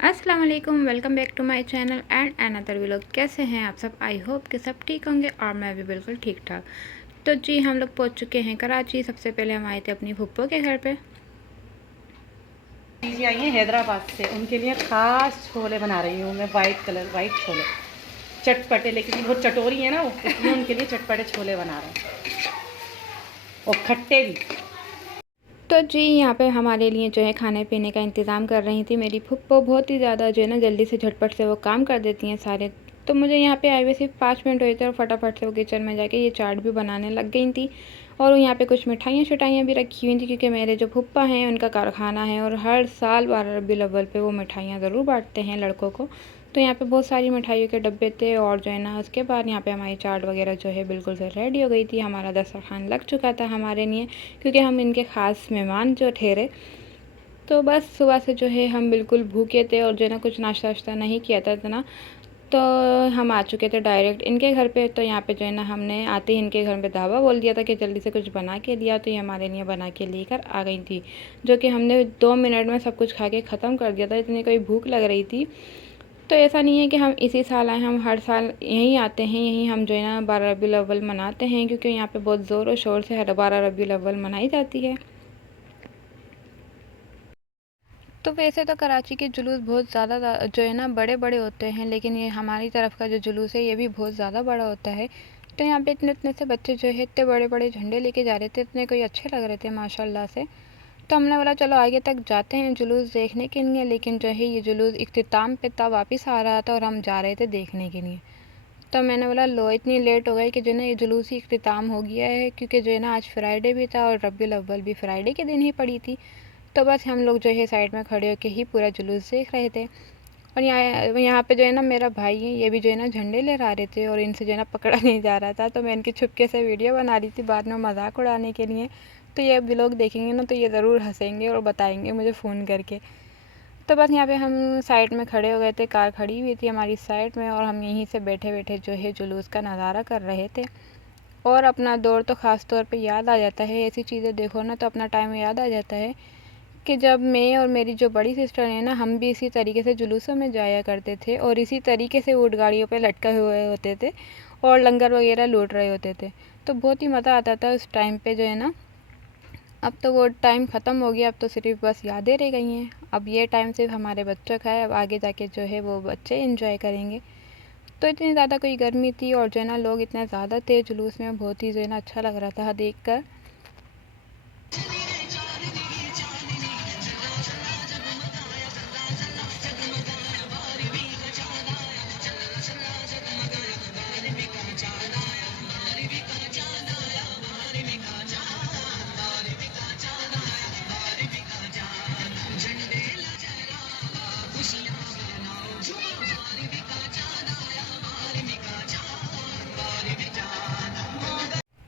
अस्सलाम वालेकुम, welcome back to my channel and another vlog. कैसे हैं आप सब? आई होप कि सब ठीक होंगे और मैं भी बिल्कुल ठीक ठाक। तो जी हम लोग पहुंच चुके हैं कराची। सबसे पहले हम आए थे अपनी फुप्पो के घर पे। जी आई हैं हैदराबाद से, उनके लिए ख़ास छोले बना रही हूँ मैं। वाइट छोले चटपटे, लेकिन वो चटोरी है ना, वो इसलिए उनके लिए चटपटे छोले बना रहे हैं और खट्टे भी। तो जी यहाँ पे हमारे लिए जो है खाने पीने का इंतज़ाम कर रही थी मेरी फुप्पो। बहुत ही ज़्यादा जो है ना जल्दी से झटपट से वो काम कर देती हैं सारे। तो मुझे यहाँ पे आए हुए सिर्फ 5 मिनट हुए थे और फटाफट से वो किचन में जाके ये चाट भी बनाने लग गई थी। और यहाँ पे कुछ मिठाइयाँ शिठाइयाँ भी रखी हुई थी, क्योंकि मेरे जो फुप्पा हैं उनका कारखाना है और हर साल 12 रबीउल अव्वल पे वो मिठाइयाँ ज़रूर बांटते हैं लड़कों को। तो यहाँ पे बहुत सारी मिठाइयों के डब्बे थे और जो है ना उसके बाद यहाँ पे हमारी चाट वगैरह जो है बिल्कुल से रेडी हो गई थी। हमारा दस्तरखान लग चुका था हमारे लिए, क्योंकि हम इनके ख़ास मेहमान जो ठहरे। तो बस सुबह से जो है हम बिल्कुल भूखे थे और जो है ना कुछ नाश्ता वाश्ता नहीं किया था इतना। तो हम आ चुके थे डायरेक्ट इनके घर पे। तो यहाँ पे जो है ना हमने आते ही इनके घर पे धावा बोल दिया था कि जल्दी से कुछ बना के लिया। तो ये हमारे लिए बना के लेकर आ गई थी, जो कि हमने 2 मिनट में सब कुछ खा के ख़त्म कर दिया था, इतनी कोई भूख लग रही थी। तो ऐसा नहीं है कि हम इसी साल आए, हम हर साल यहीं आते हैं। यहीं हम जो है ना 12 रबीउल अव्वल मनाते हैं, क्योंकि यहाँ पे बहुत ज़ोर और शोर से हर 12 रबीउल अव्वल मनाई जाती है। तो वैसे तो कराची के जुलूस बहुत ज़्यादा जो है ना बड़े बड़े होते हैं, लेकिन ये हमारी तरफ का जो जुलूस है ये भी बहुत ज़्यादा बड़ा होता है। तो यहाँ पे इतने इतने से बच्चे जो है इतने बड़े बड़े झंडे लेके जा रहे थे, इतने कोई अच्छे लग रहे थे माशाल्लाह से। तो हमने बोला चलो आगे तक जाते हैं जुलूस देखने के लिए। लेकिन जो है ये जुलूस इख्तिताम पे था, वापस आ रहा था और हम जा रहे थे देखने के लिए। तो मैंने बोला लो इतनी लेट हो गई कि जो है ना ये जुलूस ही इख्तिताम हो गया है, क्योंकि जो है ना आज फ्राइडे भी था और रबीउल अव्वल भी फ्राइडे के दिन ही पड़ी थी। तो बस हम लोग जो है साइड में खड़े होकर ही पूरा जुलूस देख रहे थे। और यहाँ यहाँ पे जो है ना मेरा भाई है, ये भी जो है ना झंडे लहरा रहे थे और इनसे जो है ना पकड़ा नहीं जा रहा था। तो मैं इनकी छुपके से वीडियो बना रही थी बाद में मजाक उड़ाने के लिए। तो ये अब लोग देखेंगे ना तो ये ज़रूर हंसेंगे और बताएंगे मुझे फ़ोन करके। तो बस यहाँ पे हम साइड में खड़े हो गए थे, कार खड़ी हुई थी हमारी साइड में और हम यहीं से बैठे बैठे जो है जुलूस का नज़ारा कर रहे थे। और अपना दौर तो ख़ास तौर पे याद आ जाता है, ऐसी चीज़ें देखो ना तो अपना टाइम याद आ जाता है कि जब मैं और मेरी जो बड़ी सिस्टर है ना, हम भी इसी तरीके से जुलूसों में जाया करते थे और इसी तरीके से ऊँट गाड़ियों पे लटके हुए होते थे और लंगर वगैरह लूट रहे होते थे। तो बहुत ही मज़ा आता था उस टाइम पे जो है ना। अब तो वो टाइम ख़त्म हो गया, अब तो सिर्फ बस यादें रह गई हैं। अब ये टाइम सिर्फ हमारे बच्चों का है, अब आगे जाके जो है वो बच्चे इंजॉय करेंगे। तो इतनी ज़्यादा कोई गर्मी थी और जो है ना लोग इतने ज़्यादा थे जुलूस में, बहुत ही जो है ना अच्छा लग रहा था देख कर।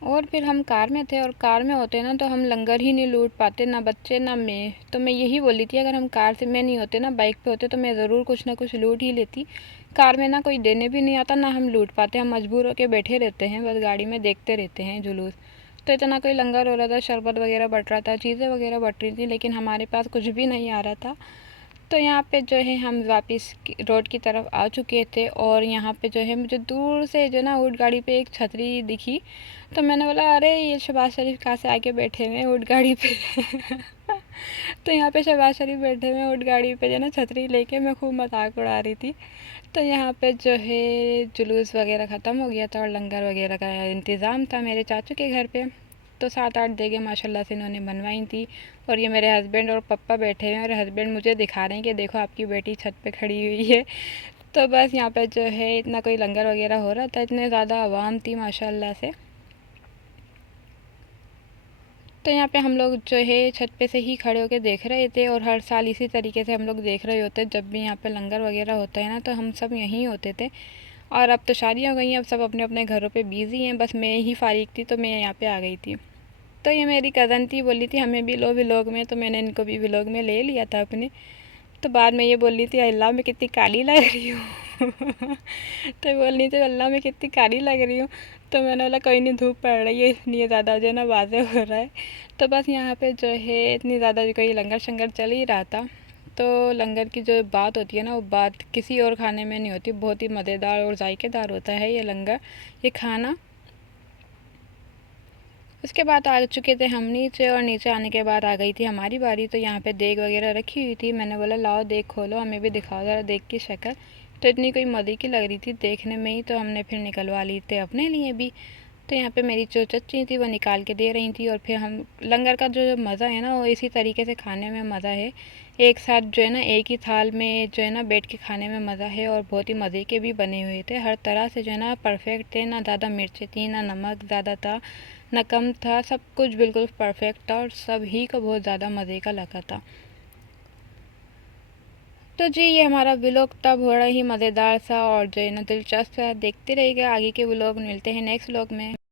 और फिर हम कार में थे और कार में होते ना तो हम लंगर ही नहीं लूट पाते, ना बच्चे ना मैं। तो मैं यही बोली थी अगर हम कार से में नहीं होते ना बाइक पे होते तो मैं ज़रूर कुछ ना कुछ लूट ही लेती। कार में ना कोई देने भी नहीं आता ना हम लूट पाते, हम मजबूर होकर बैठे रहते हैं, बस गाड़ी में देखते रहते हैं जुलूस। तो इतना कोई लंगर हो रहा था, शरबत वगैरह बट रहा था, चीज़ें वगैरह बट रही थी, लेकिन हमारे पास कुछ भी नहीं आ रहा था। तो यहाँ पे जो है हम वापस रोड की तरफ आ चुके थे और यहाँ पे जो है मुझे दूर से जो ना ऊँट गाड़ी पे एक छतरी दिखी। तो मैंने बोला अरे ये शहबाज शरीफ कहाँ से आके बैठे हुए हैं ऊँट गाड़ी पे। तो यहाँ पे शहबाज शरीफ बैठे हुए ऊँट गाड़ी पे जो ना छतरी लेके, मैं खूब मजाक उड़ा रही थी। तो यहाँ पे जो है जुलूस वगैरह ख़त्म हो गया था और लंगर वगैरह का इंतज़ाम था मेरे चाचू के घर पे। तो 7-8 देगे माशाल्लाह से इन्होंने बनवाई थी। और ये मेरे हस्बैंड और पप्पा बैठे हैं और हस्बैंड मुझे दिखा रहे हैं कि देखो आपकी बेटी छत पे खड़ी हुई है। तो बस यहाँ पे जो है इतना कोई लंगर वगैरह हो रहा था, इतने ज़्यादा आवाम थी माशाल्लाह से। तो यहाँ पे हम लोग जो है छत पे से ही खड़े होकर देख रहे थे और हर साल इसी तरीके से हम लोग देख रहे होते, जब भी यहाँ पे लंगर वगैरह होता है ना तो हम सब यहीं होते थे। और अब तो शादियाँ हो गई हैं, अब सब अपने अपने घरों पे बिज़ी हैं, बस मैं ही फारिग थी तो मैं यहाँ पे आ गई थी। तो ये मेरी कज़न थी, बोली थी हमें भी लो व्लॉग में, तो मैंने इनको भी व्लॉग में ले लिया था अपने। तो बाद में ये बोल रही थी अल्लाह मैं कितनी काली लग रही हूँ। तो बोल रही थी अल्लाह मैं कितनी काली लग रही हूँ। तो मैंने बोला कोई नहीं, धूप पड़ रही है इसलिए ज़्यादा जो है ना वाज़ेह हो रहा है। तो बस यहाँ पे जो है इतनी ज़्यादा कोई लंगर शंगर चल ही रहा था। तो लंगर की जो बात होती है ना, वो बात किसी और खाने में नहीं होती। बहुत ही मज़ेदार और जायकेदार होता है ये लंगर, ये खाना। उसके बाद आ चुके थे हम नीचे, और नीचे आने के बाद आ गई थी हमारी बारी। तो यहाँ पे देग वगैरह रखी हुई थी। मैंने बोला लाओ देग खोलो, हमें भी दिखाओ ज़रा देग की शक्ल। तो इतनी कोई मज़े की लग रही थी देखने में ही, तो हमने फिर निकलवा ली थे अपने लिए भी। तो यहाँ पे मेरी जो चच्ची थी वो निकाल के दे रही थी। और फिर हम लंगर का जो मज़ा है ना, वो इसी तरीके से खाने में मज़ा है। एक साथ जो है ना, एक ही थाल में जो है ना बैठ के खाने में मज़ा है। और बहुत ही मज़े के भी बने हुए थे, हर तरह से जो है ना परफेक्ट थे। ना ज़्यादा मिर्चें थी, ना नमक ज़्यादा था, ना कम था। सब कुछ बिल्कुल परफेक्ट था और सभी को बहुत ज़्यादा मज़े का लगा था। तो जी, ये हमारा व्लॉग था बड़ा ही मज़ेदार सा और जो है ना दिलचस्प है। देखते रहिएगा आगे के व्लॉग। मिलते हैं नेक्स्ट व्लॉग में।